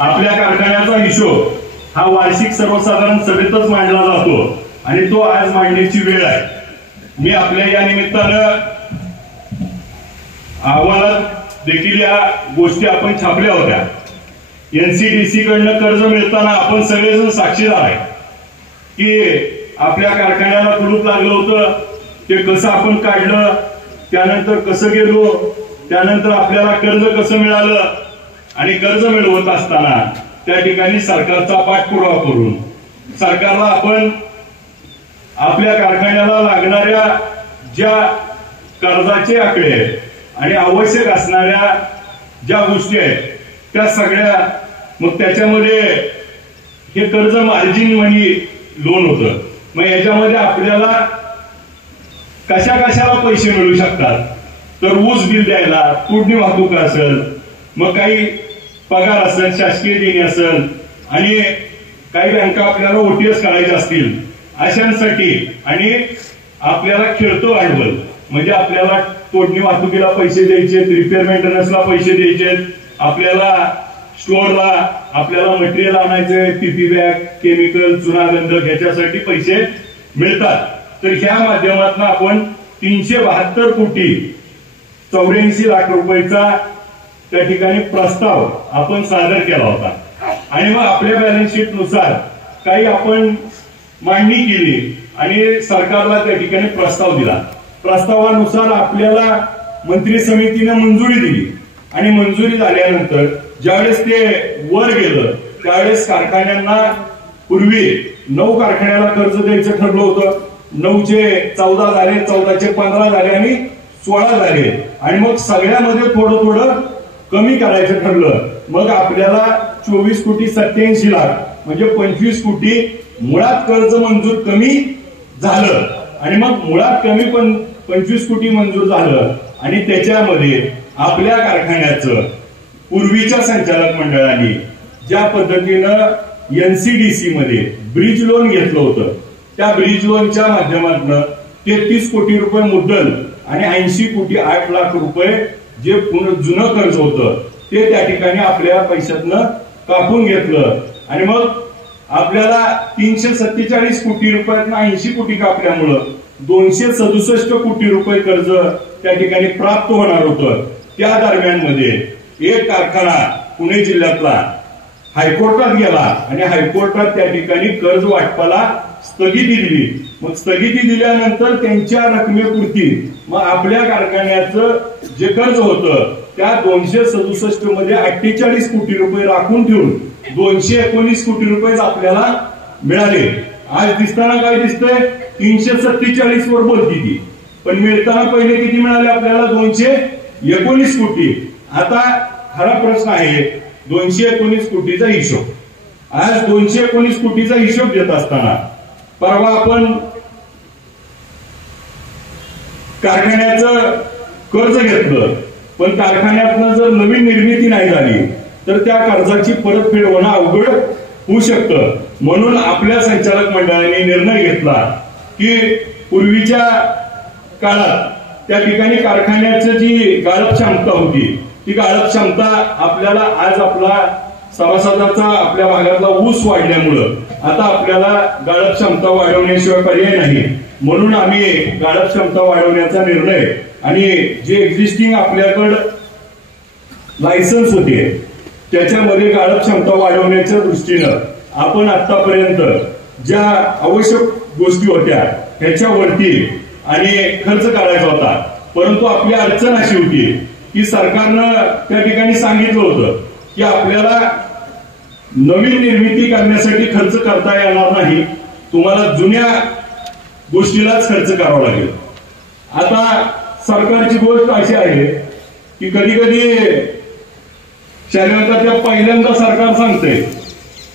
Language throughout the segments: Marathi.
आपल्या कारखान्याचा हिशोब हा वार्षिक सर्वसाधारण सभेतच मांडला जातो आणि तो आज मांडण्याची वेळ आहे. मी आपल्या या निमित्तानं अहवालात देखील या गोष्टी आपण छापल्या होत्या. एनसीडीसी कडनं कर्ज मिळताना आपण सगळेजण साक्षीदार आहे की आपल्या कारखान्याला कुलूप लागलं होतं, ते कसं आपण काढलं, त्यानंतर कसं गेलो, त्यानंतर आपल्याला कर्ज कसं मिळालं आणि कर्ज मिळवत असताना त्या ठिकाणी सरकारचा पाठपुरावा करून सरकारला आपण आपल्या कारखान्याला लागणाऱ्या ज्या कर्जाचे आकडे आहेत आणि आवश्यक असणाऱ्या ज्या गोष्टी आहेत त्या सगळ्या, मग त्याच्यामध्ये हे कर्ज मार्जिन मनी लोन होतं. मग याच्यामध्ये आपल्याला कशा कशाला पैसे मिळू शकतात, तर ऊस बिल द्यायला, तोडणी वाहतूक असेल, मग काही पगार असेल, शासकीय देणी असेल आणि काही बँका आपल्याला ओटीएस काढायचे असतील अशांसाठी, आणि आपल्याला खेळतो भांडवल म्हणजे आपल्याला तोडणी वाहतुकीला पैसे द्यायचे, रिपेअर मेंटेनन्सला पैसे द्यायचे, आपल्याला स्टोअरला आपल्याला मटेरियल आणायचे, पीपी बॅग, केमिकल, चुना गंध ह्याच्यासाठी पैसे मिळतात. तर ह्या माध्यमातून आपण 372 कोटी 84 लाख रुपयाचा त्या ठिकाणी प्रस्ताव आपण सादर केला होता आणि मग आपल्या बॅलन्स शीट नुसार काही आपण मांडणी केली आणि सरकारला त्या ठिकाणी प्रस्ताव दिला. प्रस्तावानुसार आपल्याला मंत्री समितीने मंजुरी दिली आणि मंजुरी झाल्यानंतर ज्यावेळेस ते वर गेलं त्यावेळेस कारखान्यांना पूर्वी 9 कारखान्याला कर्ज द्यायचं ठरलं होतं. 9चे 14 झाले, 14चे 15 झाले आणि 16 झाले आणि मग सगळ्यामध्ये थोडं थोडं कमी करायचं ठरलं. मग आपल्याला 24 कोटी 87 लाख म्हणजे 25 कोटी मुळात कर्ज मंजूर कमी झालं आणि मग मुळात कमी पण 25 कोटी मंजूर झालं आणि त्याच्यामध्ये आपल्या कारखान्याचं पूर्वीच्या संचालक मंडळाने ज्या पद्धतीनं एनसीडीसी मध्ये ब्रिज लोन घेतलं होतं त्या ब्रिज लोनच्या माध्यमातून 33 कोटी रुपये मुद्दल आणि 80 कोटी 8 लाख रुपये जे जुनं कर्ज होतं ते त्या ठिकाणी आपल्या पैशातनं कापून घेतलं आणि मग आपल्याला 347 कोटी रुपयातनं 80 कोटी कापल्यामुळं 267 कोटी रुपये कर्ज त्या ठिकाणी प्राप्त होणार होतं. त्या दरम्यान मध्ये एक कारखाना पुणे जिल्ह्यातला हायकोर्टात गेला आणि हायकोर्टात त्या ठिकाणी कर्ज वाटपाला स्थगिती दिली. मग स्थगिती दिल्यानंतर त्यांच्या रकमेपुरती मग आपल्या कारखान्याचं जे कर्ज होतं त्या 267 मध्ये 48 कोटी रुपये राखून ठेवून 219 कोटी रुपये आपल्याला मिळाले. आज दिसताना काय दिसतंय, 347 वर बोलती ती, पण मिळताना पहिले किती मिळाले आपल्याला, 219 कोटी. आता खरा प्रश्न आहे 219 कोटीचा हिशोब. आज 219 कोटीचा हिशोब देत असताना परवा आपण कारखान्याचं कर्ज घेतलं, पण कारखान्यातनं जर नवीन निर्मिती नाही झाली तर त्या कर्जाची परतफेड होणं अवघड होऊ शकतं. म्हणून आपल्या संचालक मंडळाने निर्णय घेतला की पूर्वीच्या काळात त्या ठिकाणी कारखान्याची जी गाळप क्षमता होती ती गाळप क्षमता आपल्याला आज आपला सभासदाचा आपल्या भागातला ऊस वाढल्यामुळं आता आपल्याला गाळप क्षमता वाढवण्याशिवाय पर्याय नाही. म्हणून आम्ही गाळप क्षमता वाढवण्याचा निर्णय आणि जे एक्झिस्टिंग आपल्याकडं लायसन्स होते त्याच्यामध्ये गाळप क्षमता वाढवण्याच्या दृष्टीनं आपण आतापर्यंत ज्या आवश्यक गोष्टी होत्या ह्याच्यावरती आणि खर्च करायचा होता. परंतु आपली अडचण अशी होती की सरकारनं त्या ठिकाणी सांगितलं होतं की आपल्याला नवीन निर्मिती करण्यासाठी खर्च करता येणार नाही, तुम्हाला जुन्या गोष्टीलाच खर्च करावा लागेल. आता सरकारची गोष्ट अशी आहे की कधी कधी त्या पहिल्यांदा सरकार सांगते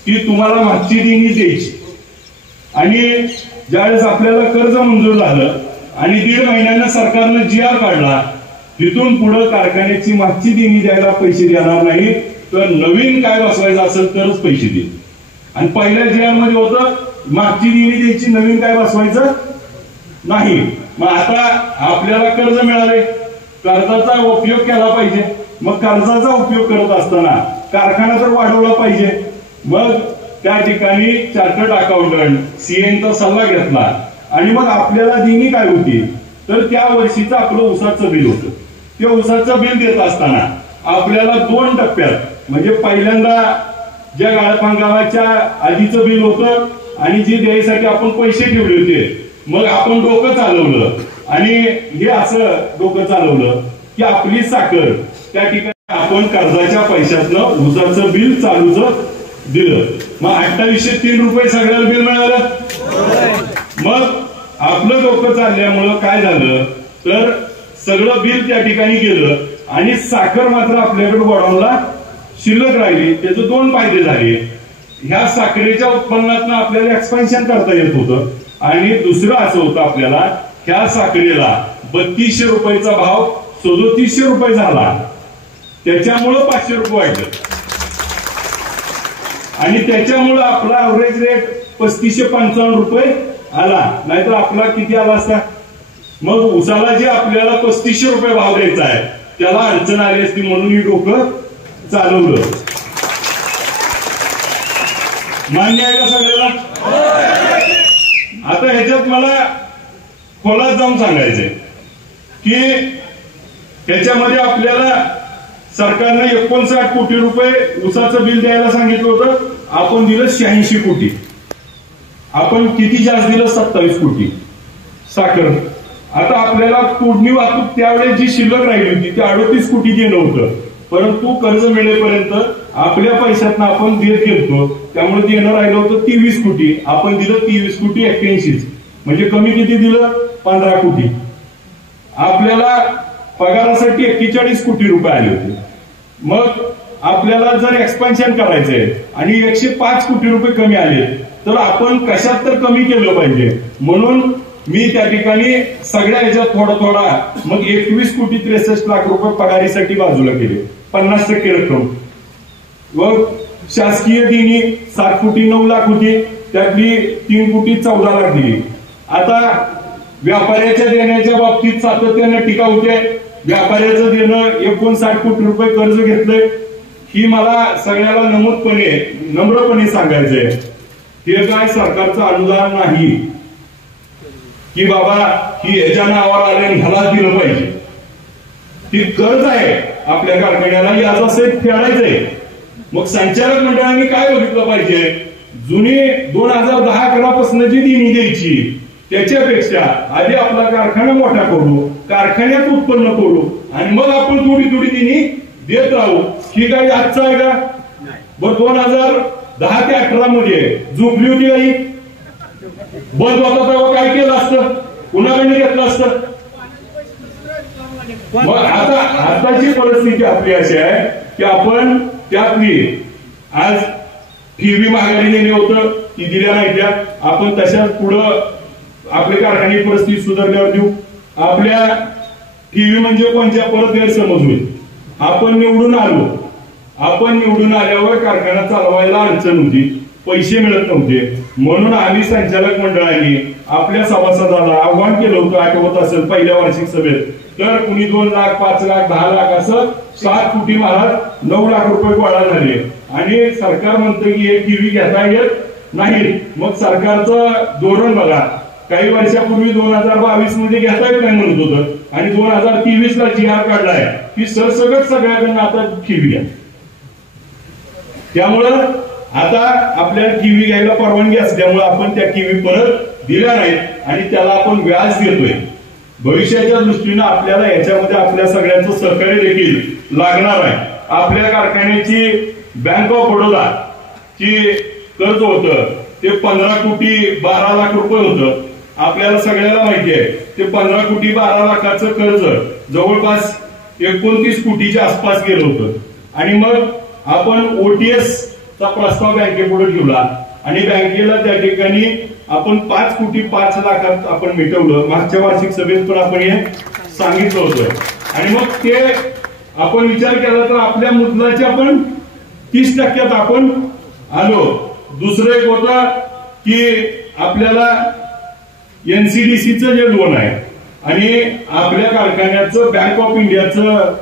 की तुम्हाला मागची देणी द्यायची आणि ज्यावेळेस आपल्याला कर्ज मंजूर झालं आणि 1.5 महिन्यानं सरकारनं GR काढला, तिथून पुढे कारखान्याची मागची देणी द्यायला पैसे देणार नाही, तर नवीन काय बसवायचं असेल तरच पैसे देईल. आणि पहिल्या GR मध्ये होतं मागची देणी द्यायची, नवीन काय बसवायचं नाही. मग आता आपल्याला कर्ज मिळाले, कर्जाचा उपयोग केला पाहिजे. मग कर्जाचा उपयोग करत असताना कारखाना तर वाढवला पाहिजे. मग त्या ठिकाणी चार्टर्ड अकाउंटंट सीएनचा सल्ला घेतला आणि मग आपल्याला दिनी काय होती तर त्या वर्षीचं आपलं उसाचं बिल होतं. ते उसाचं बिल देत असताना आपल्याला 2 टप्प्यात म्हणजे पहिल्यांदा ज्या गाळप हंगामाच्या आधीचं बिल होतं आणि जे द्यायसाठी आपण पैसे ठेवले होते मग आपण डोकं चालवलं आणि हे असं डोकं चालवलं की आपली साखर त्या ठिकाणी आपण कर्जाच्या पैशातनं उसाचं बिल चालूचं दिलं. मग 2803 रुपये सगळ्याला बिल मिळालं. मग आपलं डोकं चालल्यामुळं काय झालं तर सगळं बिल त्या ठिकाणी गेलं आणि साखर मात्र आपल्याकडे गोडाऊनला शिल्लक राहिली. त्याचे 2 फायदे झाले. ह्या साखरेच्या उत्पन्नातनं आपल्याला एक्सपान्शन करता येत होतं आणि दुसरं असं होतं आपल्याला ह्या साखरेला 3200 रुपयाचा भाव 3700 रुपये झाला. त्याच्यामुळं 500 रुपये वाढलं आणि त्याच्यामुळं आपला ऍव्हरेज रेट 3555 रुपये आला. नाहीतर आपला किती आला असता. मग उसाला जे आपल्याला 3500 रुपये भाव द्यायचा आहे त्याला अडचण आली असती म्हणून ही डोकं चालवलं. मान्य आहे का सगळ्याला. आता ह्याच्यात मला खोलात जाऊन सांगायचंय की त्याच्यामध्ये आपल्याला सरकारने 59 कोटी रुपये उसाचं बिल द्यायला सांगितलं होतं. आपण दिलं 86 कोटी. आपण किती जास्त दिलं 27 कोटी साखर. आता आपल्याला तोडणी वाहतूक त्यावेळेस जी शिल्लक राहिली होती ती 38 कोटी देणं होतं. परंतु कर्ज मिळेपर्यंत आपल्या पैशातनं आपण देत गेलो त्यामुळे देणं राहिलं होतं 23 कोटी. आपण दिलं 23 कोटी 81. म्हणजे कमी किती दिलं 15 कोटी. आपल्याला पगारासाठी 41 कोटी रुपये आले होते. मग आपल्याला जर एक्सपान्शन करायचंय आणि 105 कोटी रुपये कमी आले तर आपण कशात तर कमी केलं पाहिजे. म्हणून मी त्या ठिकाणी सगळ्या ह्याच्यात थोडा मग 21 कोटी 63 लाख रुपये पगारीसाठी बाजूला केले. 50% रक्कम व शासकीय देणी 7 कोटी 9 लाख होती त्यातली 3 कोटी 14 लाख दिली. आता व्यापाऱ्याच्या देण्याच्या बाबतीत सातत्याने टीका होते. व्यापाऱ्याचं देणं 59 कोटी रुपये कर्ज घेतलंय. ही मला सगळ्याला नम्रपणे सांगायचंय हे काय सरकारचं अनुदान नाही की बाबा ही याच्या नावावर आले ह्याला दिलं पाहिजे. ती कर्ज आहे आपल्या कारखान्याला याचा सेट फेडायचंय. मग संचालक मंडळाने काय बघितलं पाहिजे जुनी 2010-11 पासून जी देणी द्यायची त्याच्यापेक्षा आधी आपला कारखाना मोठा करू कारखान्यात उत्पन्न करू आणि मग आपण थोडी देणी देत राहू. ही काही आजचं आहे का. बरं 2010 ते 18 मध्ये झोपली होती काही बंद होता तेव्हा काय केलं असतं कुणाकडे घेतलं असतं. मग आताची परिस्थिती आपली अशी आहे की आपण त्यातली आज ठेवी माघारी देणे होतं ती दिल्या नाही त्या आपण तशाच पुढं आपल्या कारखान्याची परिस्थिती सुधारल्यावर देऊ. आपल्या ठेवी म्हणजे कोणत्या परत गैरसमज होईल. आपण निवडून आल्यावर कारखाना चालवायला अडचण होती पैसे मिळत नव्हते म्हणून आम्ही संचालक मंडळाने आपल्या सभासदाला आव्हान केलं होतं आठवत असेल पहिल्या वार्षिक सभेत तर कुणी 2 लाख 5 लाख 10 लाख असं 7 कोटी महाराज 9 लाख रुपये गोळा झाले आणि सरकार म्हणतं की हे टीव्ही घेता येत नाही. मग सरकारचं धोरण बघा काही वर्षापूर्वी 2022 मध्ये घेता येत नाही म्हणत होतं आणि 2023 ला GR काढलाय की सरसकट सगळ्यांना आता टीव्ही घ्या. त्यामुळं आता आपल्याला टीव्ही घ्यायला परवानगी असल्यामुळे आपण त्या टीव्ही परत दिल्या नाहीत आणि त्याला आपण व्याज देतोय. भविष्याच्या दृष्टीनं आपल्याला याच्यामध्ये आपल्या सगळ्यांचं सहकार्य देखील लागणार आहे. आपल्या कारखान्याची बँक ऑफ बडोदा ची कर्ज होतं ते 15 कोटी 12 लाख रुपये होतं. आपल्याला सगळ्याला माहिती आहे ते 15 कोटी 12 लाखाचं कर्ज जवळपास 29 कोटीच्या आसपास गेलं होतं आणि मग आपण OTS चा प्रस्ताव बँकेपुढे ठेवला आणि बँकेला त्या ठिकाणी आपण 5 कोटी 5 लाखात आपण मिटवलं. मागच्या वार्षिक सभेत पण आपण हे सांगितलं होतं आणि मग ते आपण विचार केला तर आपल्या मुद्दलाचे आपण 30% आपण आलो. दुसरं एक होतं की आपल्याला NCDCचं जे लोन आहे आणि आपल्या कारखान्याचं बँक ऑफ इंडियाचं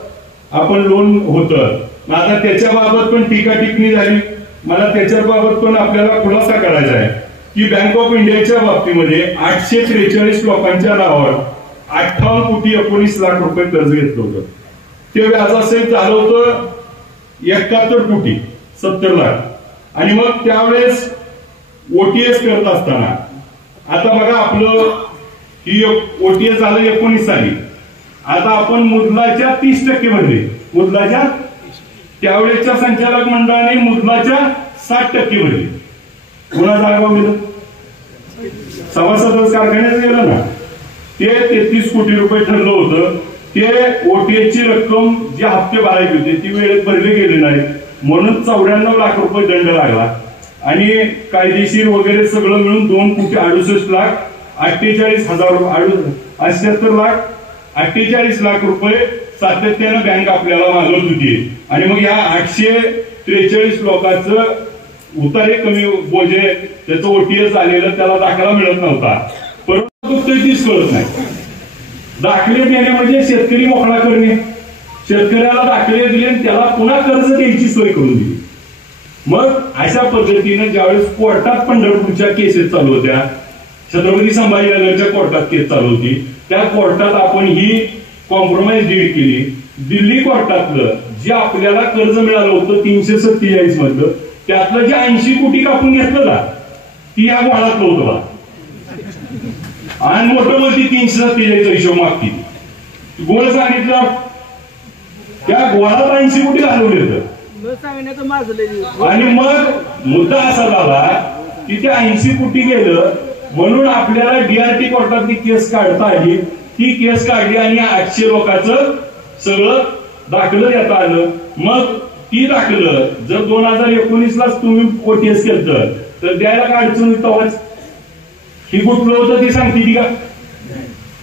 आपण लोन होतं। आता त्याच्या बाबत पण टीका टिप्पणी झाली। मला त्याच्या बाबत पण आपल्याला खुलासा करायचा आहे की बँक ऑफ इंडियाच्या बाबतीमध्ये 843 लोकांच्या नावावर 58,19,00,000 रुपये कर्ज घेतलं होतं। ते व्याजासहित झालं होतं 71,70,00,000 आणि मग त्यावेळेस ओटीएस करत असताना आता बघा आपलं ही ओटीएस झालं 19 साली। आता आपण मुद्दलाच्या 30% भरले, मुद्दलाच्या त्यावेळेच्या संचालक मंडळाने मुद्दलाच्या 60% भरले। पुन्हा जागा गेलं सभासद कारखान्यात गेलं ना, ते 33 कोटी रुपये ठरलं होतं। ते ओटीएसची रक्कम जे हप्ते भरायचे होते ती वेळेत भरले गेले नाही म्हणून 94 लाख रुपये दंड लागला आणि कायदेशीर वगैरे सगळं मिळून 2,68,00,000 रुपये सातत्यानं बँक आपल्याला मागत होती। आणि मग या 843 लोकांचं उतारे कमी बोजे त्याचं ओटीएस आलेलं त्याला दाखला मिळत नव्हता, परंतु तीच कळत नाही। दाखले देणे म्हणजे शेतकरी मोकळा करणे, शेतकऱ्याला दाखले दिले आणि त्याला पुन्हा कर्ज द्यायची सोय करून दिली। मग अशा पद्धतीने ज्यावेळेस कोर्टात पंढरपूरच्या केसेस चालू होत्या, छत्रपती संभाजीनगरच्या कोर्टात केस चालू होती, त्या कोर्टात आपण ही कॉम्प्रोमाइज डीड केली। दिल्ली कोर्टातलं जे आपल्याला कर्ज मिळालं होतं 347 मधलं त्यातलं जे 80 कोटी कापून घेतलं ना ती या गोळातलं होतं बा, आणि मोठं मध्ये 347 हिशोब मागती गोळ सांगितलं त्या गोळात 80 कोटी घालवले होतं। आणि मग मुद्दा असा झाला की ते 80 कोटी गेलं म्हणून आपल्याला डीआरटी कोर्टातली केस काढता आली। ती केस काढली आणि 800 लोकांचं सगळं दाखलं देता आलं। मग ती दाखलं जर 2019लाच तुम्ही ओटीएस केलं तर द्यायला काय अडचण होती? ही गुंतलं होतं ती सांगते ती का?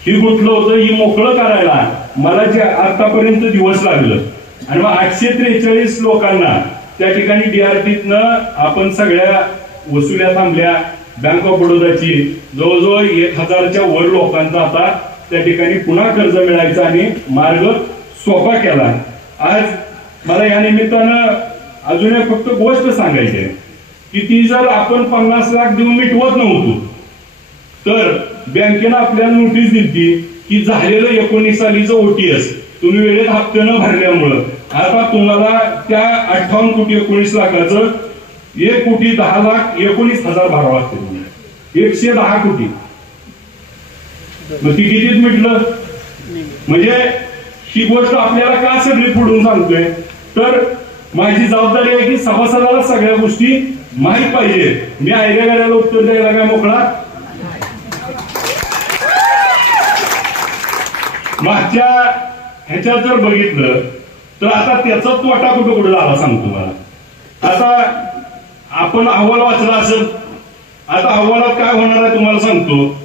ही गुंतलं होतं ही मोकळं करायला मला जे आतापर्यंत दिवस लागलं आणि मग 843 लोकांना त्या ठिकाणी डीआरटीतनं आपण सगळ्या वसुल्या थांबल्या। बँक ऑफ बडोदाची जवळजवळ 1000च्या वर लोकांचा आता त्या ठिकाणी पुन्हा कर्ज मिळायचा आणि मार्ग सोपा केला। आज मला या निमित्तानं अजून एक फक्त गोष्ट सांगायची आहे की ती जर आपण 50 लाख देऊन मिटवत नव्हतो तर बँकेनं आपल्याला नोटीस दिली की झालेलं 19 सालीचं ओटीएस तुम्ही वेळेत हप्ते न भरल्यामुळं आता तुम्हाला त्या 58,19,00,000 1,10,19,000 भरावं लागतं, 110 कोटी। मग ती कितीत मिटलं? म्हणजे ही गोष्ट आपल्याला का सगळी फोडून सांगतोय तर माझी जबाबदारी आहे की सभासदाला सगळ्या गोष्टी माहीत पाहिजे। मी आयडिया करायला उत्तर द्यायला काय मोकळा? मागच्या ह्याच्यात जर बघितलं तर आता त्याचा तोटा कुठं कुठं झाला सांगतो मला। आता आपण अहवाल वाचला असेल, आता अहवालात काय होणार आहे तुम्हाला सांगतो।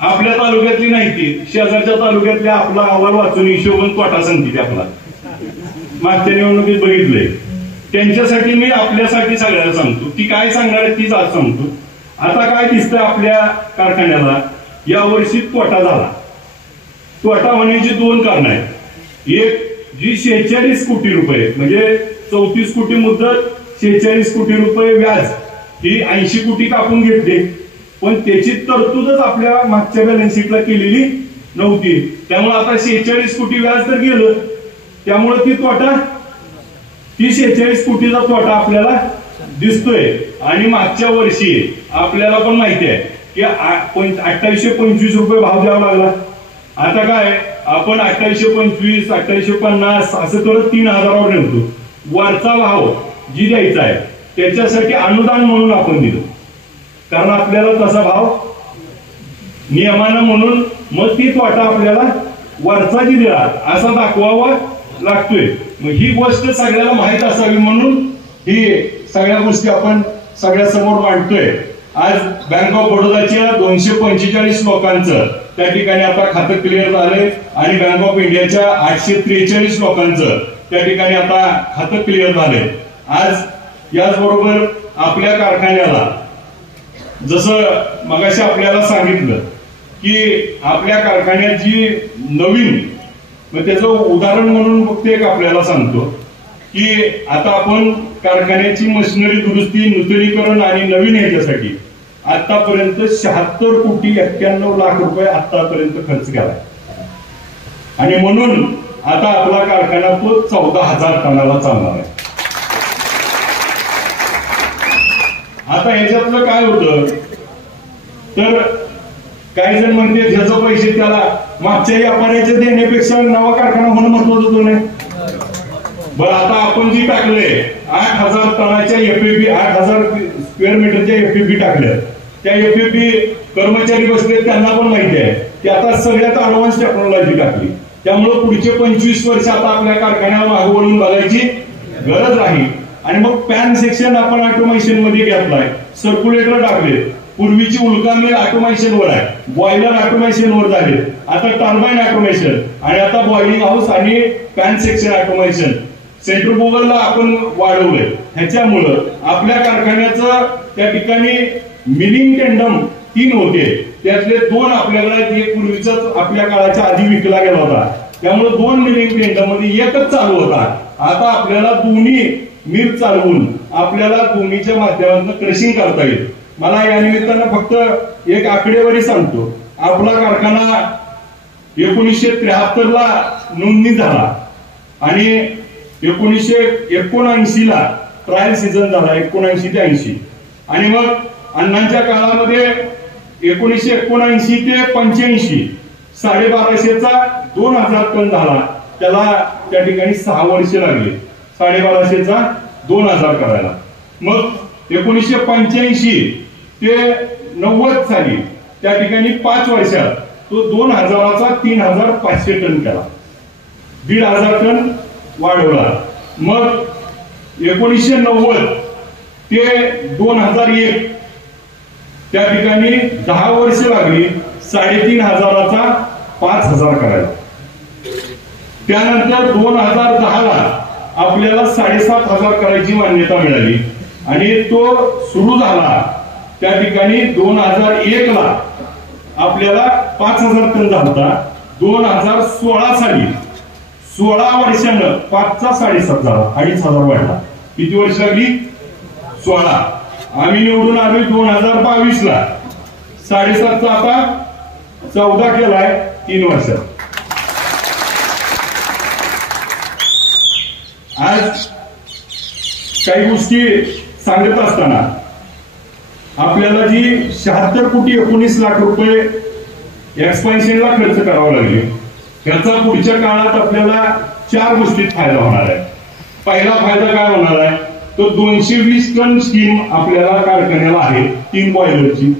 आपल्या तालुक्यातली नाही ती शेजारच्या तालुक्यातल्या आपला अहवाल वाचून हिशोबन तोटा सांगते आपला मागच्या निवडणुकीत बघितलंय। त्यांच्यासाठी मी आपल्यासाठी सगळ्याला सांगतो की काय सांगणार आहे तीच आज सांगतो। आता काय दिसतंय आपल्या कारखान्याला यावर्षी तोटा झाला। तोटा होण्याची 2 कारण आहेत। एक जी 46 कोटी रुपये म्हणजे 34 कोटी मुद्दत 46 कोटी रुपये व्याज ही 80 कोटी कापून घेतले, पण त्याची तरतूदच आपल्या मागच्या बॅलन्स शीटला केलेली नव्हती। त्यामुळे आता 46 कोटी व्याज तर गेलं, त्यामुळे ती 46 कोटीचा तोटा आपल्याला दिसतोय। आणि मागच्या वर्षी आपल्याला पण माहिती आहे की 2825 रुपये भाव द्यावा लागला। आता काय आपण 2825 2850 असं करत 3000वर नेतो। वरचा भाव जी द्यायचा आहे त्याच्यासाठी अनुदान म्हणून आपण दिलं, कारण आपल्याला तसा भाव नियमानं म्हणून मग ती तोटा आपल्याला वरचा जी दिला असा दाखवावा लागतोय। मग ही गोष्ट सगळ्याला माहित असावी म्हणून ही सगळ्या गोष्टी आपण सगळ्या समोर मांडतोय। आज बँक ऑफ बडोदाच्या 245 लोकांचं त्या ठिकाणी आता खातं क्लिअर झालंय आणि बँक ऑफ इंडियाच्या 843 लोकांचं त्या ठिकाणी आता खातं क्लिअर झालंय। आज याचबरोबर आपल्या कारखान्याला जसं मगाशी आपल्याला सांगितलं की आपल्या कारखान्यात जी नवीन मग त्याचं उदाहरण म्हणून फक्त एक आपल्याला सांगतो की आता आपण कारखान्याची मशिनरी दुरुस्ती, नूतनीकरण आणि नवीन ह्याच्यासाठी आतापर्यंत 76,91,00,00,000 रुपये आतापर्यंत खर्च केलाय आणि म्हणून आता आपला कारखाना तो 14,000 टनाला चालणार आहे. आता ह्याच्यातलं काय होतं तर काही जण म्हणते ज्याचं पैसे त्याला मागच्या व्यापाऱ्याचे देण्यापेक्षा नवा कारखाना होणं महत्वाचं होतं नाही. बरं आता आपण जी टाकले 8,000 टनाच्या एफएपी, 8,000 स्क्वेअर मीटरच्या एफएपी टाकल्या, त्या एफएपी कर्मचारी बसले त्यांना पण माहिती आहे की आता सगळ्यात ऍडव्हान्स टेक्नॉलॉजी टाकली, त्यामुळे पुढचे 25 वर्ष आता आपल्या कारखान्यावर मागे वळून बघायची गरज आहे. आणि मग पॅन सेक्शन आपण ऑटोमेशन मध्ये घेतलाय, सर्क्युलेटर टाकले, पूर्वीची उल्का मिल ऑटोमेशनवर आहे, बॉयलर ऑटोमेशनवर झाले, आता टर्बाईन ऑटोमेशन आणि आता बॉइलिंग हाऊस आणि पॅन सेक्शन ऑटोमेशन, सेंट्रिफ्युगलला आपण वाढवलंय. ह्याच्यामुळं आपल्या कारखान्याचं त्या ठिकाणी मिलिंग टेंडम 3 होते, त्यातले 2 आपल्याला एक पूर्वीच आपल्या काळाच्या आधी विकला गेला होता, त्यामुळे 2 मिलिंग टेंडम मध्ये एकच चालू होता. आता आपल्याला दोन्ही मिल चालवून आपल्याला दोन्हीच्या माध्यमातून क्रशिंग करता येईल. मला या निमित्तानं फक्त एक आकडेवारी सांगतो. आपला कारखाना 1973 ला नोंदणी झाला आणि 1979 ला ट्रायल सीझन झाला, 79 ते 80. आणि मग अण्णांच्या काळामध्ये 1979 ते 85 1250चा 2000 टन झाला. त्याला त्या ठिकाणी 6 वर्ष लागली 1250चा 2000 करायला. मग 1985 ते 90 साली त्या ठिकाणी 5 वर्षात तो 2000चा 3500 टन केला, 1,500 टन वाढवला. मग 1990 ते 2001 त्या ठिकाणी 10 वर्ष लागली 3,500चा 5,000 करायला. त्यानंतर 2010 ला आपल्याला 7,500 करायची मान्यता मिळाली आणि तो सुरू झाला त्या ठिकाणी 2001 ला आपल्याला 5,000 टन झाला. 2016 साली 16 वर्षानं 5चा 7,500 झाला, 2,500 वाढला. किती वर्ष लागली? 16. आम्ही निवडून आलोय 2022 ला, 7,500चा आता 14 केलाय 3 वर्षात. आज काही गोष्टी सांगत असताना आपल्याला जी 76,19,00,000 रुपये एक्सपान्शनला खर्च करावा लागले, त्याचा पुढच्या काळात आपल्याला 4 गोष्टीत फायदा होणार आहे. पहिला फायदा काय होणार आहे तो 220 टन स्कीम आपल्याला कारखान्याला आहे 3 बॉयलरची,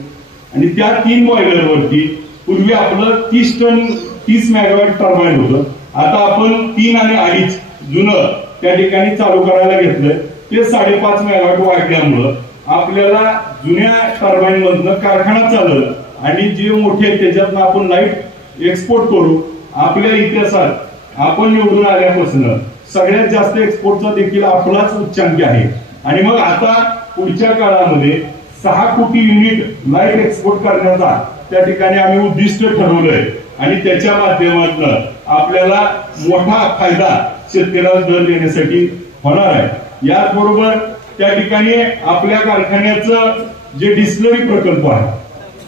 आणि त्या 3 बॉयलरवरती पूर्वी आपलं 30 मेगावॅट टर्बाईन होतं, आता आपण 3 आणि 2.5 जुनं त्या ठिकाणी चालू करायला घेतलंय. ते 5.5 मेगावॅट वाढल्यामुळं आपल्याला जुन्या टर्बाईन मधनं कारखाना चालल आणि जे मोठे त्याच्यातनं आपण लाईट एक्सपोर्ट करू. आपल्या इतिहासात आपण निवडून आल्यापासून सगळ्यात जास्त एक्सपोर्टचा देखील आपलाच उच्चांक आहे. आणि मग आता पुढच्या काळामध्ये 6 कोटी युनिट लाईट एक्सपोर्ट करण्याचा त्या ठिकाणी आम्ही उद्दिष्ट ठरवलंय आणि त्याच्या माध्यमातून आपल्याला मोठा फायदा शेतकऱ्याला दर देण्यासाठी होणार आहे. याचबरोबर त्या ठिकाणी आपल्या कारखान्याचं जे डिस्टिलरी प्रकल्प आहे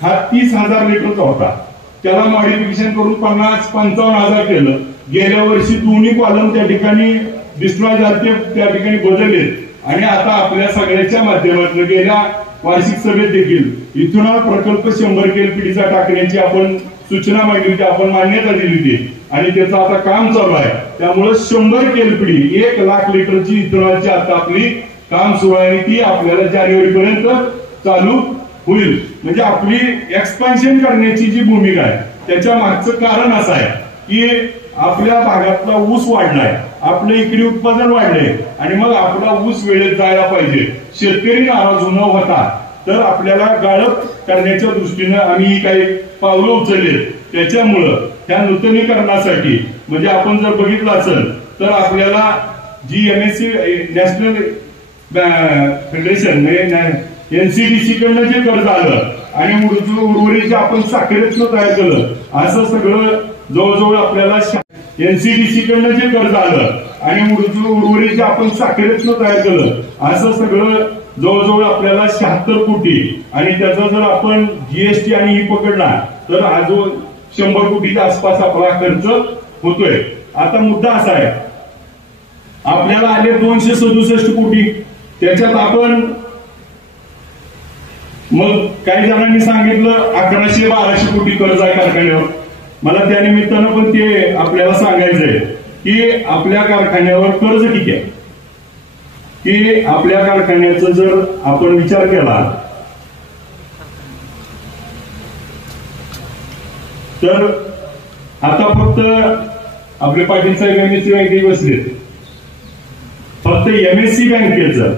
हा 30,000 लिटरचा होता, त्याला मॉडिफिकेशन करून 50-55,000 केलं. गेल्या वर्षी दोन्ही कॉलम त्या ठिकाणी डिस्ट्रॉय त्या ठिकाणी बदलले आणि आता आपल्या सगळ्याच्या माध्यमातून गेल्या वार्षिक सभेत देखील इथेनॉल प्रकल्प 100 KLPDचा टाकण्याची आपण सूचना मांडली होती, आपण मान्यता दिली होती आणि त्याचं आता काम चालू आहे. त्यामुळे 100 KLPD 1,00,000 लिटरची इथेनॉलची आता आपली काम सुरू आहे, ती आपल्याला जानेवारी पर्यंत चालू होईल. म्हणजे आपली एक्सपान्शन करण्याची जी भूमिका आहे त्याच्या मागचं कारण असं आहे की आपल्या भागातला ऊस वाढलाय, आपलं इकडे उत्पादन वाढलंय आणि मग आपला ऊस वेळेत जायला पाहिजे. शेतकरी नाराज न होता तर आपल्याला गाळप करण्याच्या दृष्टीनं आम्ही काही पावलं उचलले. त्याच्यामुळं त्या नूतनीकरणासाठी म्हणजे आपण जर बघितलं असेल तर आपल्याला जी MSC नॅशनल फेडरेशन NCDC कडनं जे कर्ज आलं आणि उर्वरित जे आपण साखरेतनं तयार केलं असं सगळं जवळजवळ आपल्याला एनसीडीसी कडनं जे कर्ज आलं आणि उर्वरित जे आपण साखरेतनं तयार केलं, असं सगळं जवळजवळ आपल्याला 76 कोटी आणि त्याचा जर आपण जीएसटी आणि ही पकडला तर अजून 100 कोटीच्या आसपास आपला खर्च होतोय. आता मुद्दा असा आहे, आपल्याला आले 267 कोटी, त्याच्यात आपण मग काही जणांनी सांगितलं 1100-1200 कोटी कर्ज आहे कारखान्यावर. मला त्या निमित्तानं पण ते आपल्याला सांगायचंय की आपल्या कारखान्यावर कर्ज किती आहे. की आपल्या कारखान्याचा जर आपण विचार केला तर आता फक्त आपले पाटील साहेब एमएससी बँकेत बसले, फक्त एमएससी बँकेचं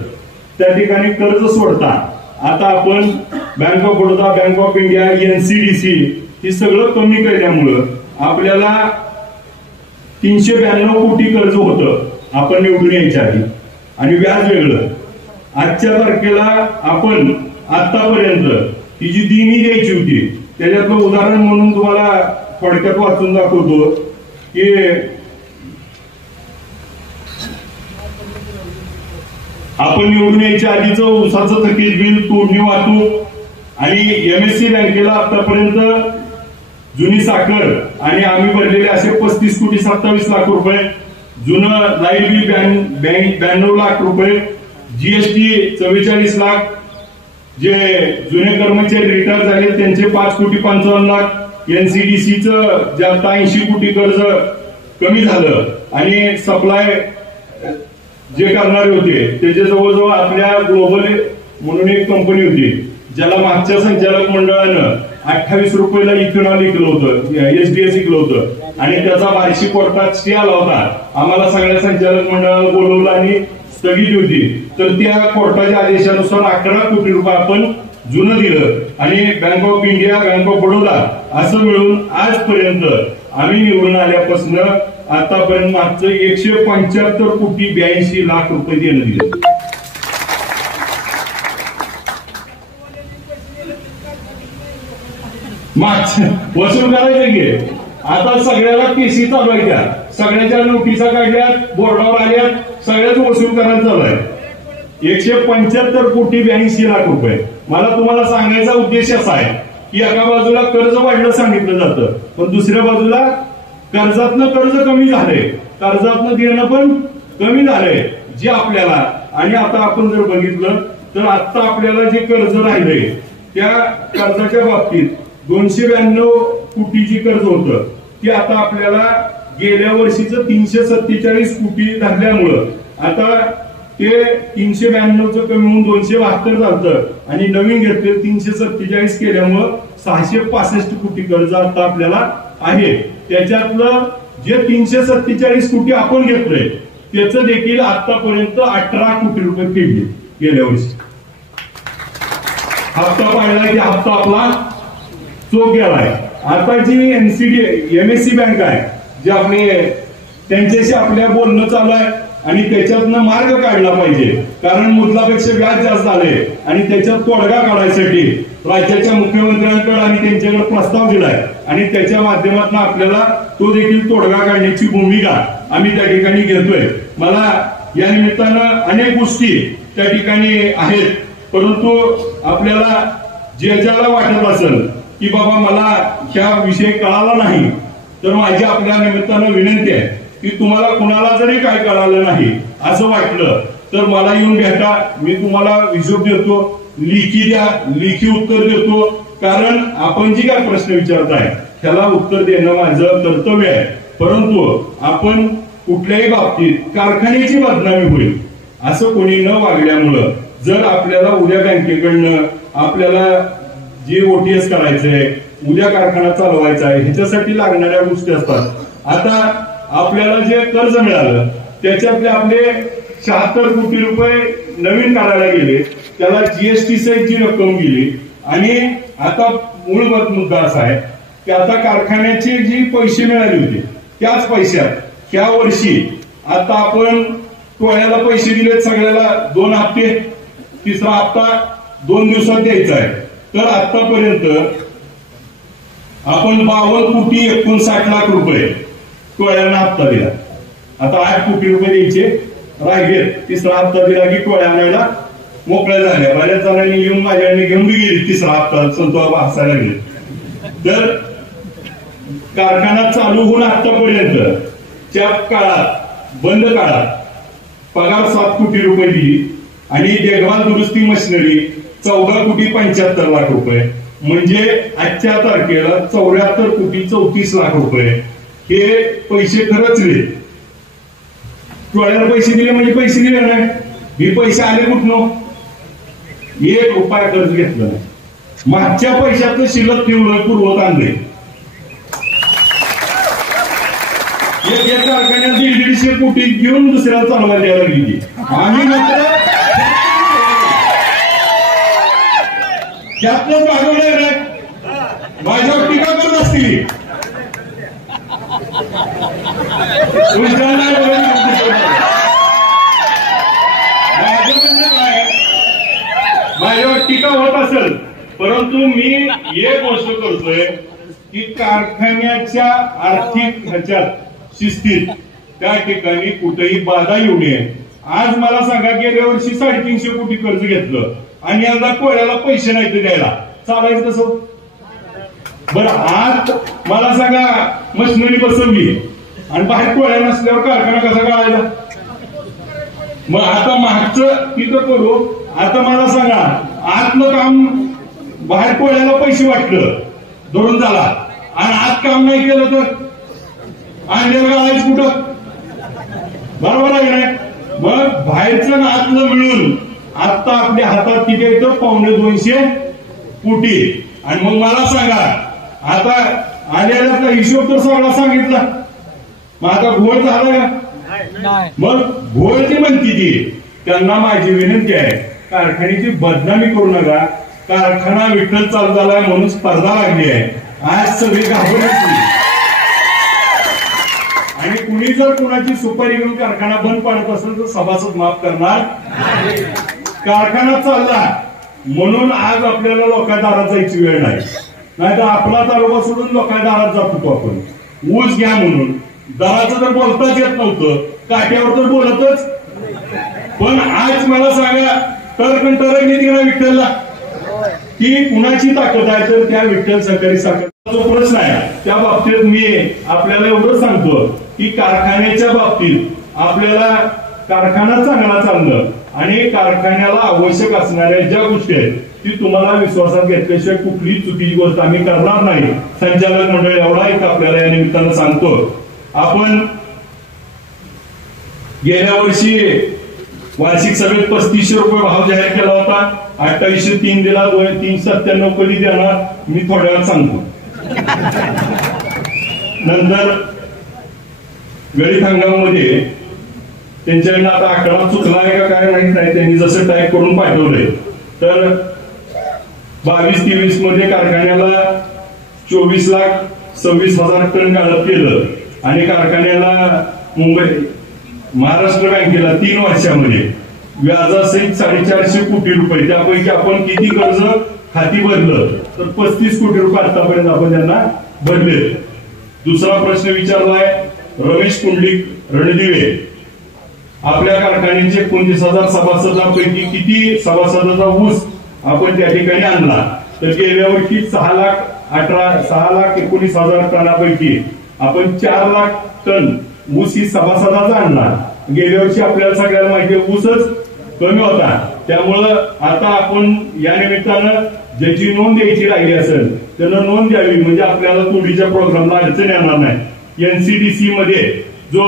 त्या ठिकाणी कर्ज सोडता आता आपण bank of Baroda, bank of India, NCDC हे सगळं कमी केल्यामुळं आपल्याला 392 कोटी कर्ज होतं आपण निवडून यायच्या आधी आणि व्याज वेगळं. आजच्या तारखेला आपण आतापर्यंत ही जी देणी द्यायची होती त्याच्यातलं उदाहरण म्हणून तुम्हाला थोडक्यात वाचून दाखवतो की आपण निवडून यायच्या आधीचं ऊसाचं थकीत बिल, तोडणी वाहतूक आणि एमएससी बँकेला आतापर्यंत जुनी साखर आणि आम्ही भरलेले असे 35 कोटी 27 लाख रुपये, जुनं लाईट बिल 92 लाख रुपये, जीएसटी 44 लाख, जे जुने कर्मचारी रिटायर झाले त्यांचे 5 कोटी 55 लाख, एनसीडीसीचं जे आता 80 कोटी कर्ज कमी झालं आणि सप्लाय जे करणारे होते त्याचे जवळजवळ आपल्या ग्लोबल म्हणून एक कंपनी होती ज्याला मागच्या संचालक मंडळानं 28 रुपयाला इथेनॉल विकलं होतं, एचडीएस विकलं होतं आणि त्याचा वार्षिक कोर्टात स्टे आला होता. आम्हाला सगळ्या संचालक मंडळाला बोलवलं आणि स्थगिती होती, तर त्या कोर्टाच्या आदेशानुसार 11 कोटी रुपये आपण जुनं दिलं आणि bank of India, bank of Baroda असं मिळून आजपर्यंत आम्ही निवडून आल्यापासून आतापर्यंत मागचं 175 कोटी 82 लाख रुपये देणं दिले. वसूल करायचे की आता सगळ्याला केसी चालू आहे, त्या सगळ्याच्या नोटिसा काढल्यात, बोर्डावर आल्यात, सगळ्याच वसूल करायला चालू आहे. 175 कोटी 82 लाख रुपये. मला तुम्हाला सांगायचा उद्देश असा आहे की एका बाजूला कर्ज वाढलं सांगितलं जातं पण दुसऱ्या बाजूला कर्जातनं कर्ज कमी झाले, कर्जातनं देणं पण कमी झालंय जे आपल्याला. आणि आता आपण जर बघितलं तर आता आपल्याला जे कर्ज राहिले त्या कर्जाच्या बाबतीत 292 कोटीची कर्ज होतं ते आता आपल्याला गेल्या वर्षीचं 347 कोटी धरल्यामुळं आता ते 392चं कमी होऊन 272 झालं आणि नवीन घेतले 347 केल्यामुळं 665 कोटी कर्ज आता आपल्याला आहे. त्याच्यातलं जे 347 कोटी आपण घेतलंय त्याचं देखील आतापर्यंत 18 कोटी रुपये फेडले गेल्या वर्षी. हप्ता पाहिला की हप्ता आपला चोख गेलाय. आता जी एनसीडी एमएससी बँक आहे जे आपले त्यांच्याशी आपल्या बोलणं चालू आहे आणि त्याच्यातनं मार्ग काढला पाहिजे कारण मुद्दलापेक्षा व्याज जास्त आले आणि त्याच्यात तोडगा काढायसाठी राज्याच्या मुख्यमंत्र्यांकडे आणि त्यांच्याकडे प्रस्ताव दिलाय आणि त्याच्या माध्यमातून आपल्याला तो देखील तोडगा काढण्याची भूमिका आम्ही त्या ठिकाणी घेतोय. मला या निमित्तानं अनेक गोष्टी त्या ठिकाणी आहेत, परंतु आपल्याला ज्याला वाटत असेल की बाबा मला ह्या विषय कळाला नाही तर माझी आपल्या निमित्तानं विनंती आहे की तुम्हाला कुणाला जरी काय कळालं नाही असं वाटलं तर मला येऊन भेटा, मी तुम्हाला हिशोब देतो, लेखी द्या, लेखी उत्तर देतो. कारण आपण जी काय प्रश्न विचारताय त्याला उत्तर देणं माझं कर्तव्य आहे. परंतु आपण कुठल्याही बाबतीत कारखान्याची बदनामी होईल असं कोणी न वागल्यामुळं जर आपल्याला उद्या बँकेकडनं आपल्याला जे ओटीएस करायचंय, उद्या कारखाना चालवायचा आहे, ह्याच्यासाठी लागणाऱ्या गोष्टी असतात. आता आपल्याला जे कर्ज मिळालं त्याच्यातले आपले 76 कोटी रुपये नवीन काढायला गेले, त्याला जीएसटी सहित जी रक्कम गेली आणि आता मूळ मुद्दा असा आहे की आता कारखान्याचे जी पैसे मिळाले होते त्याच पैशात ह्या वर्षी आता आपण टोळ्याला पैसे दिलेत सगळ्याला 2 हप्ते, तिसरा हप्ता 2 दिवसात द्यायचा आहे. तर आतापर्यंत आपण 52 कोटी 59 लाख रुपये टोळ्यांना हप्ता दिला. आता 8 कोटी रुपये द्यायचे राहिले. तिसरा हप्ता दिला की टोळ्या आणायला मोकळ्या झाल्या. बऱ्याच जणांनी येऊन माझ्याकडे घेऊन बी गेली. तिसरा हप्ता संतोबा हसायला लागले. तर कारखाना चालू होऊन आतापर्यंत च्या काळात बंद काळात पगार 7 कोटी रुपये दिली आणि देखभाल दुरुस्ती मशिनरी 14 कोटी 75 लाख रुपये, म्हणजे आजच्या तारखेला 74 कोटी 34 लाख रुपये हे पैसे खरचले. टोळ्याला पैसे दिले म्हणजे पैसे दिले नाही. हे पैसे आले कुठनं? 1 रुपया कर्ज घेतलं नाही. मागच्या पैशातलं शिल्लक ठेवलं, पूर्वत आणले. एक कारखान्यात 150 कोटी घेऊन दुसऱ्याला चालवायला द्यायला लागली. आम्ही मात्र त्यातलं भागवलं नाही. माझ्यावर टीका करत असतील. माझ्यावर टीका होत असेल, परंतु मी एक गोष्ट करतोय की कारखान्याच्या आर्थिक ह्याच्यात शिस्तीत त्या ठिकाणी कुठेही बाधा येऊ नये. आज मला सांगा, गेल्या वर्षी 350 कोटी कर्ज घेतलं आणि यंदा कोळ्याला पैसे नाही ते द्यायला, चालायचं कसं? बरं, आज मला सांगा मशिनरी बसवली आणि बाहेर कोळ्या नसल्यावर कारखाना कसा काढायचा? मग आता मागचं तिथं करू. आता मला सांगा, आतलं काम बाहेर कोळ्याला पैसे वाटलं धरून झाला आणि आत काम नाही केलं तर आणलेलं घालायचं कुठं? बरोबर आहे नाही? मग बाहेरचं ना आतलं मिळून आता आपल्या हातात किती येतं? 250 कोटी. आणि मग मला सांगा, आता आलेला हिशोब तर सगळा सांगितला, मग आता घोळ झाला का? मग घोळ ती म्हणती ती. त्यांना माझी विनंती आहे, कारखान्याची बदनामी करू नका. कारखाना विठ्ठल चालू झालाय म्हणून स्पर्धा लागली आहे. आज सगळी घाबरली आणि कुणी जर कुणाची सुपारी घेऊन कारखाना बंद पाडत असेल तर सभासद माफ करणार. कारखाना चालला म्हणून आज आपल्याला लोकांच्या दारात जायची वेळ नाही. नाही तर आपला तालुका सोडून लोकांच्या दारात जात होतो आपण. ऊस घ्या म्हणून दराचं तर बोलताच येत नव्हतं, काट्यावर तर बोलतच. पण आज मला सांगा, तरकंटर निघाला विठ्ठलला की कुणाची ताकद आहे तर त्या विठ्ठल सहकारी साखर जो प्रश्न आहे त्या बाबतीत मी आपल्याला एवढं सांगतो की कारखान्याच्या बाबतीत आपल्याला कारखाना चांगला चालणं आणि कारखान्याला आवश्यक असणाऱ्या ज्या गोष्टी आहेत ती तुम्हाला विश्वासात घेतल्याशिवाय कुठलीच चुकीची गोष्ट आम्ही करणार नाही. संचालक मंडळ एवढा एक आपल्याला या निमित्तानं सांगतो. आपण गेल्या वर्षी वार्षिक सभेत 3500 रुपये भाव जाहीर केला होता. 2803 दिला, 397 कधी देणार मी थोड्या वेळात सांगतो. नंतर गळीत हंगामामध्ये त्यांच्याकडनं आता आकडा चुकला आहे का काय माहित नाही, त्यांनी जसं टाईप करून पाठवलंय तर 22-23 मध्ये कारखान्याला 24,26,000 टन गाळप केलं आणि कारखान्याला महाराष्ट्र बँकेला 3 वर्षामध्ये व्याजासहित 450 कोटी रुपये, त्यापैकी आपण किती कर्ज खाती भरलं तर 35 कोटी रुपये आतापर्यंत आपण त्यांना भरले. दुसरा प्रश्न विचारलाय रमेश कुंडलिक रणदिवे, आपल्या कारखान्याचे 29,000 सभासदांपैकी किती सभासदाचा ऊस आपण त्या ठिकाणी आणला तर गेल्या वर्षी 6,19,000 टनापैकी आपण 4 लाख टन ऊस ही सभासदाचा आणला. गेल्या वर्षी आपल्याला सगळ्याला माहिती ऊसच कमी होता. त्यामुळं आता आपण या निमित्तानं ज्याची नोंद द्यायची राहिली असेल त्यानं नोंद द्यावी, म्हणजे आपल्याला तोडीच्या प्रोग्रामला अडचण येणार नाही. एनसीडीसी मध्ये जो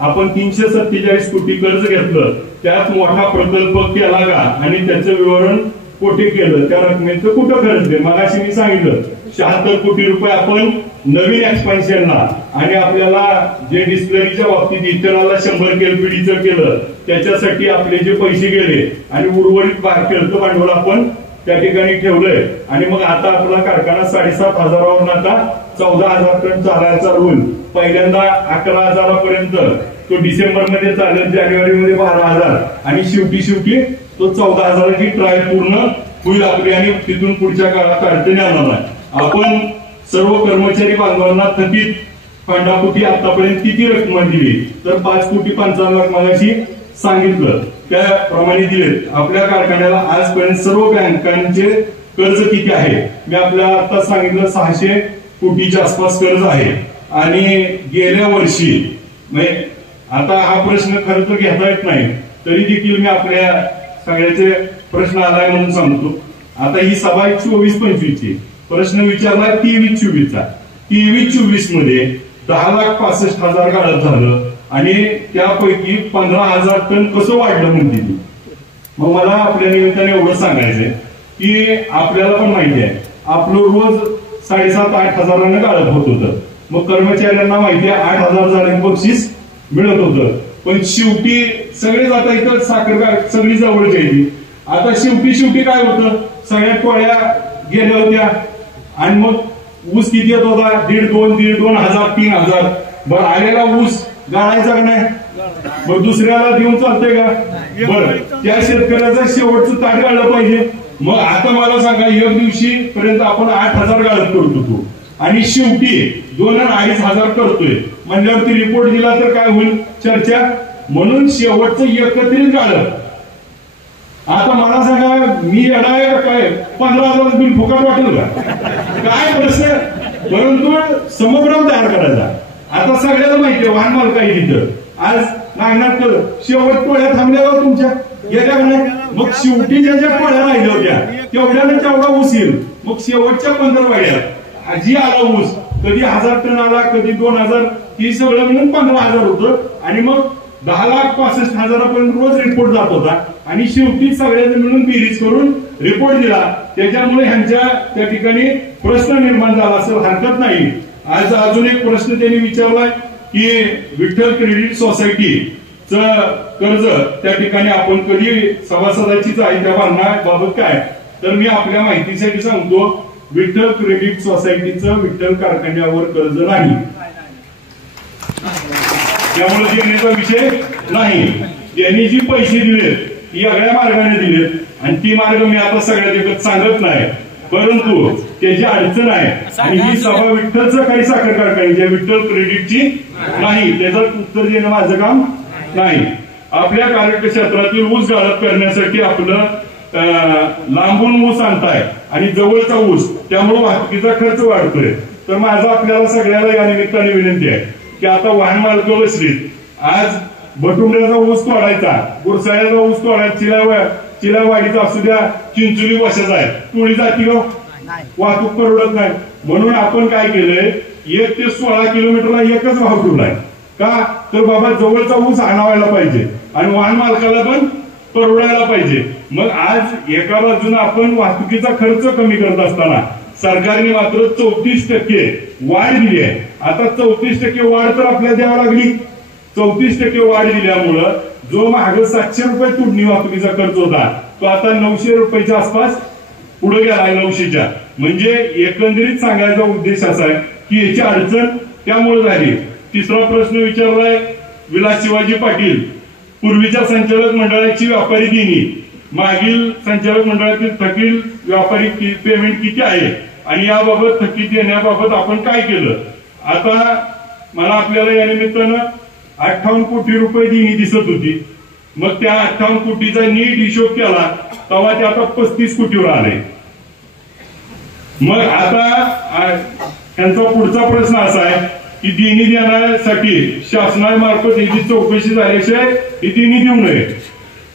आपण 347 कोटी कर्ज घेतलं त्यात मोठा प्रकल्प केला का आणि त्याचं विवरण कुठे केलं, त्या रकमेचं कुठं खर्च दे. मगाशी मी सांगितलं 76 कोटी रुपये आपण नवीन एक्सपान्शनला आणि आपल्याला जे डिस्टिलरीच्या बाबतीत इथेनॉलला 100 केलपीडीचं केलं त्याच्यासाठी आपले जे पैसे गेले आणि उर्वरित खेळतं भांडवल आपण त्या ठिकाणी ठेवलंय. आणि मग आता आपला कारखाना 7,500 आता 14,000 टन चालायला चालू होईल. पहिल्यांदा 11,000 पर्यंत तो डिसेंबर मध्ये चालेल, जानेवारी मध्ये 12,000 आणि शेवटी तो 14,000ची ट्रायल पूर्ण होईल आपली आणि तिथून पुढच्या काळात अडचणी आणणार नाही. आपण सर्व कर्मचारी बांधवांना थकीत फंडापोटी आतापर्यंत किती रक्कम दिली, तर 5,55,00,000 मगाशी सांगितलं त्याप्रमाणे दिले. आपल्या कारखान्याला आजपर्यंत सर्व बँकांचे कर्ज किती आहे, मी आपल्याला आता सांगितलं 600 कोटीच्या आसपास कर्ज आहे. आणि गेल्या वर्षी म्हणजे आता हा प्रश्न खरं तर घेता येत नाही, तरी देखील मी आपल्या सगळ्याचे प्रश्न आलाय म्हणून सांगतो. आता ही सभा 24-25 ची, प्रश्न विचारलाय 23-24 चा. 23-24 मध्ये 10,65,000 गाळप झालं आणि त्यापैकी 15,000 टन कसं वाढलं म्हणते ती. मग मला आपल्या निमित्ताने एवढं सांगायचंय की आपल्याला पण माहिती आहे आपलं रोज 7,500-8 हजारानं गाळप होत होतं. मग कर्मचाऱ्यांना माहिती आहे 8,000 झाले बक्षीस मिळत होतं. पण शेवटी सगळे जाता इथं साखर सगळी जवळच यायची. आता शेवटी काय होतं, सगळ्या टोळ्या गेल्या होत्या आणि मग ऊस किती येत होता, 1,500-2,500 3,000. बरं आलेला ऊस गाळायचा का नाही, मग दुसऱ्याला देऊन चालतंय का. बरं त्या शेतकऱ्याचा शेवटचं ताट गाळलं पाहिजे. मग आता मला सांगा, एक दिवशी पर्यंत आपण 8,000 गाळप करत होतो आणि शेवटी 2,500 करतोय म्हणल्यावरती रिपोर्ट दिला तर काय होईल चर्चा. म्हणून शेवटचं एकत्रित गाळप. आता मला सांगा, मी येणार आहे का काय, 15,000 बिल फुकट वाटेल का काय प्रश्न. परंतु समभ्रम तयार करायचा. आता सगळ्याला माहिती आहे वाहन मालक आहे तिथं, आज नागनाथ कर शेवट टोळ्या थांबल्यावर तुमच्या येत्या का नाही. मग शेवटी ज्या टोळ्या राहिल्या होत्या तेवढ्यानं तेवढा ऊस येईल. मग शेवटच्या 15 वाड्यात जी आला ऊस, कधी 1,000 टन आला, कधी 2,000, ही सगळं म्हणून 15,000 होतं. आणि मग 10,65,000 रोज रिपोर्ट जात होता आणि शेवटी सगळ्यांनी मिळून बेरीज करून रिपोर्ट दिला. त्याच्यामुळे ह्यांच्या त्या ठिकाणी प्रश्न निर्माण झाला असेल हरकत नाही. आज अजून एक प्रश्न त्यांनी विचारलाय की विठ्ठल क्रेडिट सोसायटीचं कर्ज त्या ठिकाणी आपण कधी सभासदाचीच आहे त्या भरण्याबाबत काय, तर मी आपल्या माहितीसाठी सांगतो, विठ्ठल क्रेडिट सोसायटीचं विठ्ठल कारखान्यावर कर्ज नाही, त्यामुळे देण्याचा विषय नाही. त्यांनी जी पैसे दिलेत ती वेगळ्या मार्गाने दिलेत आणि ती मार्ग मी आता सगळ्यात एकच सांगत नाही, परंतु त्याची अडचण आहे. आणि ही सभा विठ्ठलचं काही साखर कारखान्याच्या विठ्ठल क्रेडिटची नाही, त्याचं उत्तर देणं माझं काम नाही. आपल्या कार्यक्षेत्रातील ऊस गाळप करण्यासाठी आपलं लांबून ऊस आणताय आणि जवळचा ऊस, त्यामुळे वाहतुकीचा खर्च वाढतोय. तर माझा आपल्याला सगळ्याला या निमित्ताने विनंती आहे की आता वाहन मालक बसलीत, आज भटुंड्याचा ऊस तोडायचा, गुरसाळ्याचा ऊस तोडायचा, चिलावाडीचा असू द्या, चिंचोली वशाचा आहे, टोळी जाती का वाहतूक परवडत नाही. म्हणून आपण काय केलंय, 1 ते 16 किलोमीटरला एकच भाव ठेवलाय. का तर बाबा जवळचा ऊस आणावायला पाहिजे आणि वाहन मालकाला पण परवडायला पाहिजे. मग आज एका बाजूने आपण वाहतुकीचा खर्च कमी करत असताना सरकारने मात्र 34% वाढ दिली आहे. आता 34% वाढ तर आपल्याला द्यावी लागली. 34% वाढ दिल्यामुळं जो मागे 700 रुपये तुडणी वाहतुकीचा खर्च होता तो आता 900 रुपयाच्या आसपास पुढे गेलाय, 900च्या. म्हणजे एकंदरीत सांगायचा उद्देश असा आहे की याची अडचण त्यामुळे झाली. तिसरा प्रश्न विचारलाय विलास शिवाजी पाटील, पूर्वीच्या संचालक मंडळाची व्यापारी देणी, मागील संचालक मंडळातील थकीत व्यापारी पेमेंट किती आहे आणि याबाबत थकीत देण्याबाबत आपण काय केलं. आता मला आपल्याला या निमित्तानं 58 कोटी रुपये देणी दिसत होती. मग त्या 58 कोटीचा नीट हिशोब केला तेव्हा ते आता 35 कोटीवर आले. मग आता त्यांचा पुढचा प्रश्न असा आहे की देणी देण्यासाठी शासनामार्फत याची चौकशी झाल्याशिवाय ही देणी देऊ नये.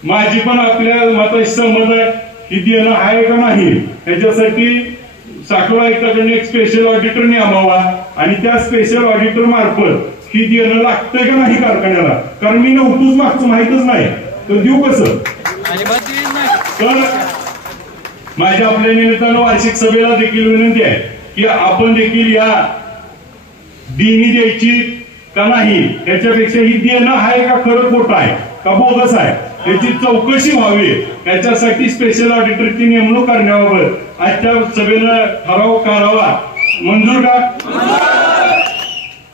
माझी पण आपल्या मताशी सहमत आहे की देणं आहे का नाही याच्यासाठी साखर आयुक्ताकडे एक स्पेशल ऑडिटर नेमावा आणि त्या स्पेशल ऑडिटर मार्फत ही देणं लागतंय का नाही कारखान्याला, कारण मी नव्हतोच मागचं माहितच नाही तर देऊ कसं. तर माझ्या आपल्या निमित्तानं वार्षिक सभेला देखील विनंती आहे की आपण देखील या देणी द्यायची का नाही याच्यापेक्षा ही देणं आहे का खरं खोटं आहे का बोगस आहे याची चौकशी व्हावी, याच्यासाठी स्पेशल ऑडिटरची नेमणूक करण्याबाबत आजच्या सभेनं ठराव करावा. मंजूर का.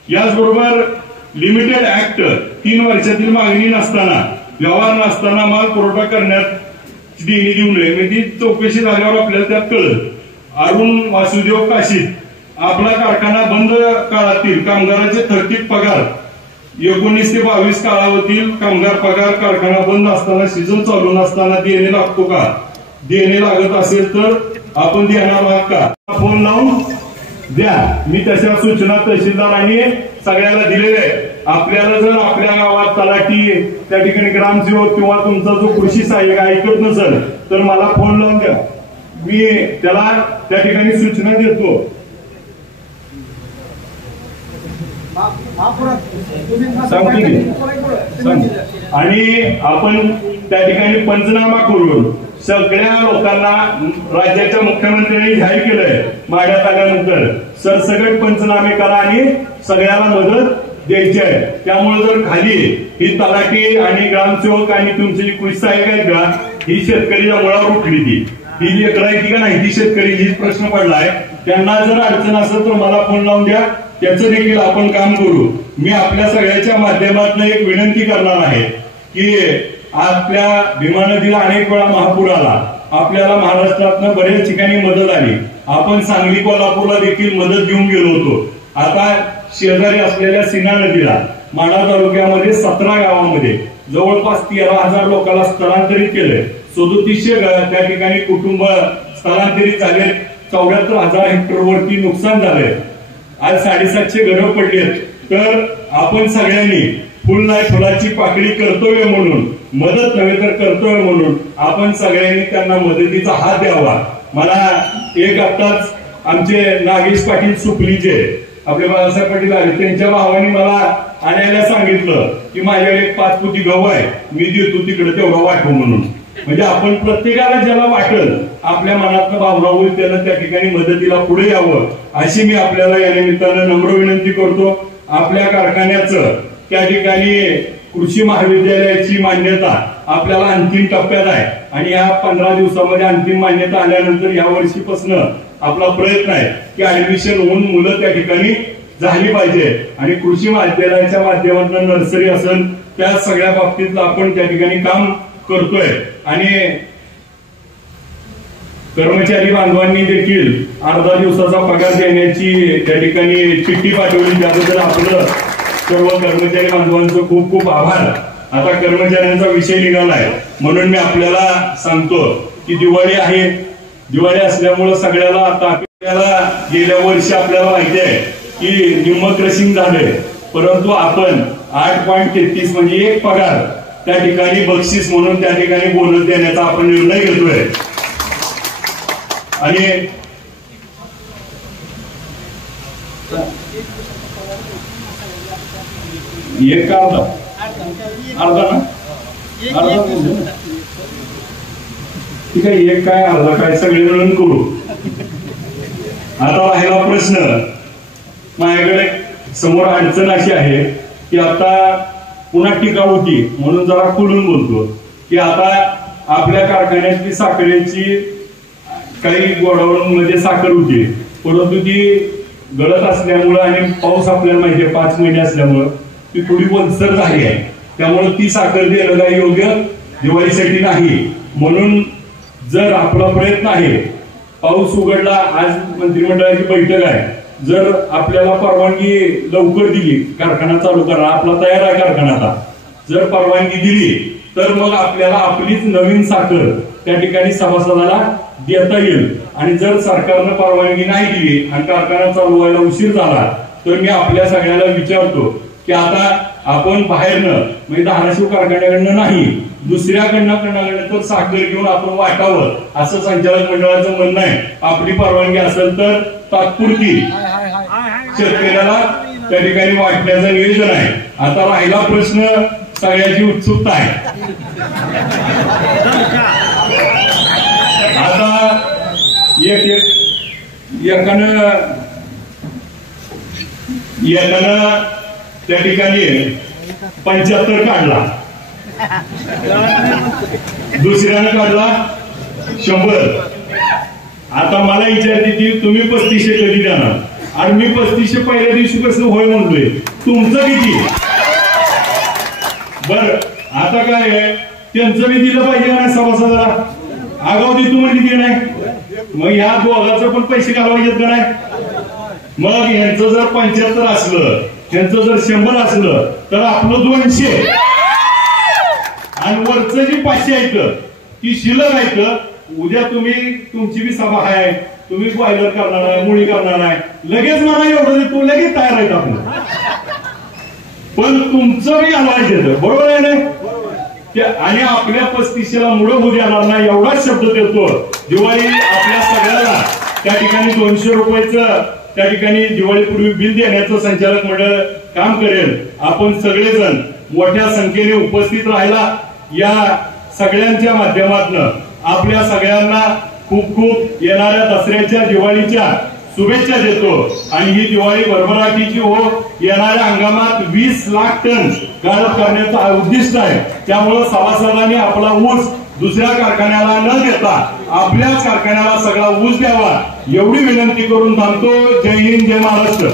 याचबरोबर लिमिटेड ऍक्ट 3 वर्षातील मागणी नसताना, व्यवहार नसताना माल पुरवठा करण्यात देणी देऊ नये, म्हणजे चौकशी झाल्यावर आपल्याला त्यात कळत. अरुण वासुदेव काशीत आपला कारखाना बंद काळातील कामगारांचे थकीत पगार 19 ते 22 कालावधीतील कामगार पगार कारखाना बंद असताना सीझन चालू नसताना देणे लागतो का? देणे लागत असेल तर आपण देणार आहात का? फोन लावून द्या. मी तशा सूचना तहसीलदारांनी सगळ्याला दिलेल्या आहेत. आपल्याला जर आपल्या गावात तलाठी त्या ठिकाणी ग्रामसेवक किंवा तुमचा जो कृषी सहाय्यक ऐकत नसेल तर मला फोन लावून द्या. मी त्याला त्या ठिकाणी सूचना देतो. आणि आपण त्या ठिकाणी पंचनामा करून सगळ्या लोकांना राज्याच्या मुख्यमंत्र्यांनी जाहीर केलंय माड्यात आल्यानंतर सरसकट पंचनामे करा आणि सगळ्याला मदत द्यायची आहे. त्यामुळे जर खाली ही तलाठी आणि ग्रामसेवक आणि तुमची कृषी सहाय्यक आहेत का, ही शेतकरीच्या मुळावर उठली ही लेकरं आहे का नाही, ती शेतकरी हीच प्रश्न पडलाय. त्यांना जर अडचण असेल तर मला फोन लावून द्या. त्याचं देखील आपण काम करू. मी आपल्या सगळ्याच्या माध्यमातून एक विनंती करणार आहे की आपल्या भीमा नदीला अनेक वेळा महापूर आला. आपल्याला महाराष्ट्रातनं बरेच ठिकाणी मदत आली. आपण सांगली कोल्हापूरला देखील मदत घेऊन गेलो होतो. आता शेजारी असलेल्या सीना नदीला माढा तालुक्यामध्ये 17 गावांमध्ये जवळपास 13,000 लोकांना स्थलांतरित केलंय. 3700 त्या ठिकाणी कुटुंब स्थलांतरित झाले. 74,000 हेक्टरवरती नुकसान झालंय. आज 750 घरं पडलीत. तर आपण सगळ्यांनी फुल नाही फुलाची पाकळी कर्तव्य म्हणून, मदत नव्हे तर कर्तव्य म्हणून आपण सगळ्यांनी त्यांना मदतीचा हात द्यावा. मला एक आत्ताच आमचे नागेश पाटील सुपलीचे आपले बाळासाहेब पाटील आले, त्यांच्या भावाने मला आणायला सांगितलं की माझ्याकडे 5 पोती गहू आहे, मी देतो तिकडे तेवढा वाटू म्हणून. म्हणजे आपण प्रत्येकाला ज्याला वाटेल आपल्या मनातनं भावना होईल त्याला त्या ठिकाणी मदतीला पुढे यावं अशी मी आपल्याला या निमित्तानं नम्र विनंती करतो. आपल्या कारखान्याचं त्या ठिकाणी कृषी महाविद्यालयाची मान्यता आपल्याला अंतिम टप्प्यात आहे आणि या 15 दिवसामध्ये अंतिम मान्यता आल्यानंतर या वर्षीपासून आपला प्रयत्न आहे की ऍडमिशन होऊन मुलं त्या ठिकाणी झाली पाहिजे. आणि कृषी महाविद्यालयाच्या माध्यमातून नर्सरी असेल त्या सगळ्या बाबतीत आपण त्या ठिकाणी काम करतोय. आणि कर्मचारी बांधवांनी देखील अर्धा दिवसाचा पगार देण्याची त्या ठिकाणी चिठ्ठी पाठवली. त्याबद्दल आपलं सर्व कर्मचारी बांधवांचं खूप खूप आभार. आता कर्मचाऱ्यांचा विषय निघालाय म्हणून मी आपल्याला सांगतो की दिवाळी आहे. दिवाळी असल्यामुळे सगळ्याला आता आपल्याला गेल्या वर्षी आपल्याला माहिती आहे की निम्म क्रशिंग झालंय, परंतु आपण 8.33 म्हणजे 1 पगार त्या ठिकाणी बक्षीस म्हणून त्या ठिकाणी बोनस देण्याचा आपण निर्णय घेतोय. आणि एक अर्धा ना ठीक आहे, एक काय अर्धा काय सगळे मिळून करू. आता राहिला प्रश्न, माझ्याकडे समोर अडचण अशी आहे की आता पुन्हा टीका होती म्हणून जरा खुलून बोलतो की आता आपल्या कारखान्यातली साखरेची काही गोडाऊन मध्ये साखर होती, परंतु ती गळत असल्यामुळं आणि पाऊस आपल्याला माहिती आहे 5 महिने असल्यामुळं ती थोडी वलसर झाली आहे. त्यामुळे ती साखर देणं काही योग्य दिवाळीसाठी नाही. म्हणून जर आपला प्रयत्न आहे, पाऊस उघडला, आज मंत्रिमंडळाची बैठक आहे, जर आपल्याला परवानगी लवकर दिली कारखाना चालू करा, आपला तयार आहे कारखाना, जर परवानगी दिली तर मग आपल्याला आपलीच नवीन साखर त्या ठिकाणी सभासदाला देता येईल. आणि जर सरकारनं परवानगी नाही दिली आणि कारखाना चालू व्हायला उशीर झाला तर मी आपल्या सगळ्याला विचारतो की आता आपण बाहेरनं म्हणजे धाराशिव कारखान्याकडनं नाही दुसऱ्याकडनं तर साखर घेऊन आपण वाटावं असं संचालक मंडळाचं म्हणणं आहे. आपली परवानगी असेल तर तात्पुरती शेतकऱ्याला त्या ठिकाणी वाटण्याचं नियोजन आहे. आता राहिला प्रश्न सगळ्याची उत्सुकता आहे. आता एकानं त्या ठिकाणी 75 काढला, दुसऱ्यानं काढला 100. आता मला विचारते की तुम्ही 3500 कधी देणार आणि मी 3500 पहिल्या दिवशी कसं होय म्हणतोय, तुमचं किती? बर आता काय आहे, त्यांचं मी दिलं पाहिजे ना सभासदाला, आगाव देतो म्हणजे ते नाही, मग ह्या दोघांचं पण पैसे घालवायचे का नाही? मग यांचं जर 75 असलं, त्यांचं जर 100 असलं तर आपलं 200 आणि वरचं जी 500 आहेत ती शिल्लक आहेत. उद्या तुमची बी सभा आहे, तुम्ही बॉयलर करणार आहे, मुळी करणार आहे, लगेच म्हणा एवढं तू लगेच तयार आहेत आपलं. पण तुमचं बी हलवायचं, बरोबर आहे ना. आणि आपल्या 35ला मुळं होऊ देणार नाही एवढाच शब्द देतो. दिवाळी आपल्या सगळ्याला त्या ठिकाणी 200 रुपयाचं त्या ठिकाणी दिवाळीपूर्वी बिल देण्याचं संचालक मंडळ काम करेल. आपण सगळेजण मोठ्या संख्येने उपस्थित राहिला. या सगळ्यांच्या माध्यमातून आपल्या सगळ्यांना खूप खूप येणाऱ्या दसऱ्याच्या दिवाळीच्या शुभेच्छा देतो. आणि ही दिवाळी भरभराटीची हो, येणाऱ्या हंगामात 20 लाख टन गाळप करण्याचं उद्दिष्ट आहे. त्यामुळे सभासदांनी आपला ऊस दुसऱ्या कारखान्याला न देता आपल्याच कारखान्याला सगळा ऊस द्यावा एवढी विनंती करून थांबतो. जय हिंद, जय महाराष्ट्र.